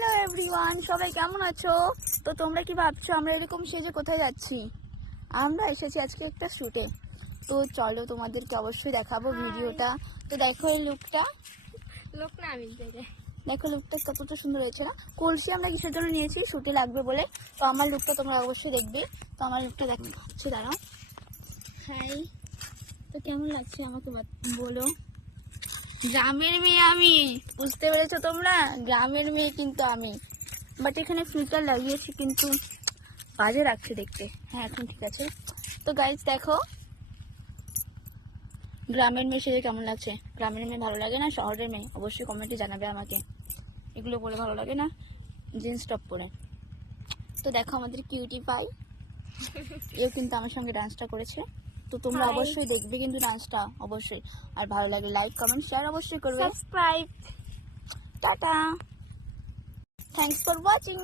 Hello everyone, সবাই কেমন আছো? তো তোমরা কি ভাবছো আমরা এরকম সেজে কোথায় যাচ্ছি? আমরা এসেছি আজকে একটা শ্যুটে। তো চলো তোমাদেরকে অবশ্যই দেখাবো ভিডিওটা। তো দেখো এই লুকটা, দেখো লুকটা কতটা সুন্দর হয়েছে না? কলসি আমরা কিসের জন্য নিয়েছি? শ্যুটে লাগবে বলে। তো আমার লুকটা তোমরা অবশ্যই দেখবে। তো আমার লুকটা দেখাচ্ছি, দাঁড়াও। হাই, তো কেমন লাগছে আমাকে বলো। গ্রামের মেয়ে আমি, বুঝতে পেরেছো তোমরা? গ্রামের মেয়ে কিন্তু আমি, বাট এখানে ফিল্টার লাগিয়েছি কিন্তু বাজে লাগছে দেখতে। হ্যাঁ এখন ঠিক আছে। তো গাইজ দেখো গ্রামের মেয়ে সেজে কেমন লাগছে। গ্রামের মেয়ে ভালো লাগে না শহরের মেয়ে? অবশ্যই কমেন্টে জানাবে আমাকে। এগুলো পরে ভালো লাগে না জিন্স টপ পরে। তো দেখো আমাদের কিউটি পাই, এও কিন্তু আমার সঙ্গে ডান্সটা করেছে। তো তোমরা অবশ্যই দেখবে কিন্তু ডান্সটা অবশ্যই। আর ভালো লাগে লাইক কমেন্ট শেয়ার অবশ্যই করবে, subscribe. Tata, thanks for watching.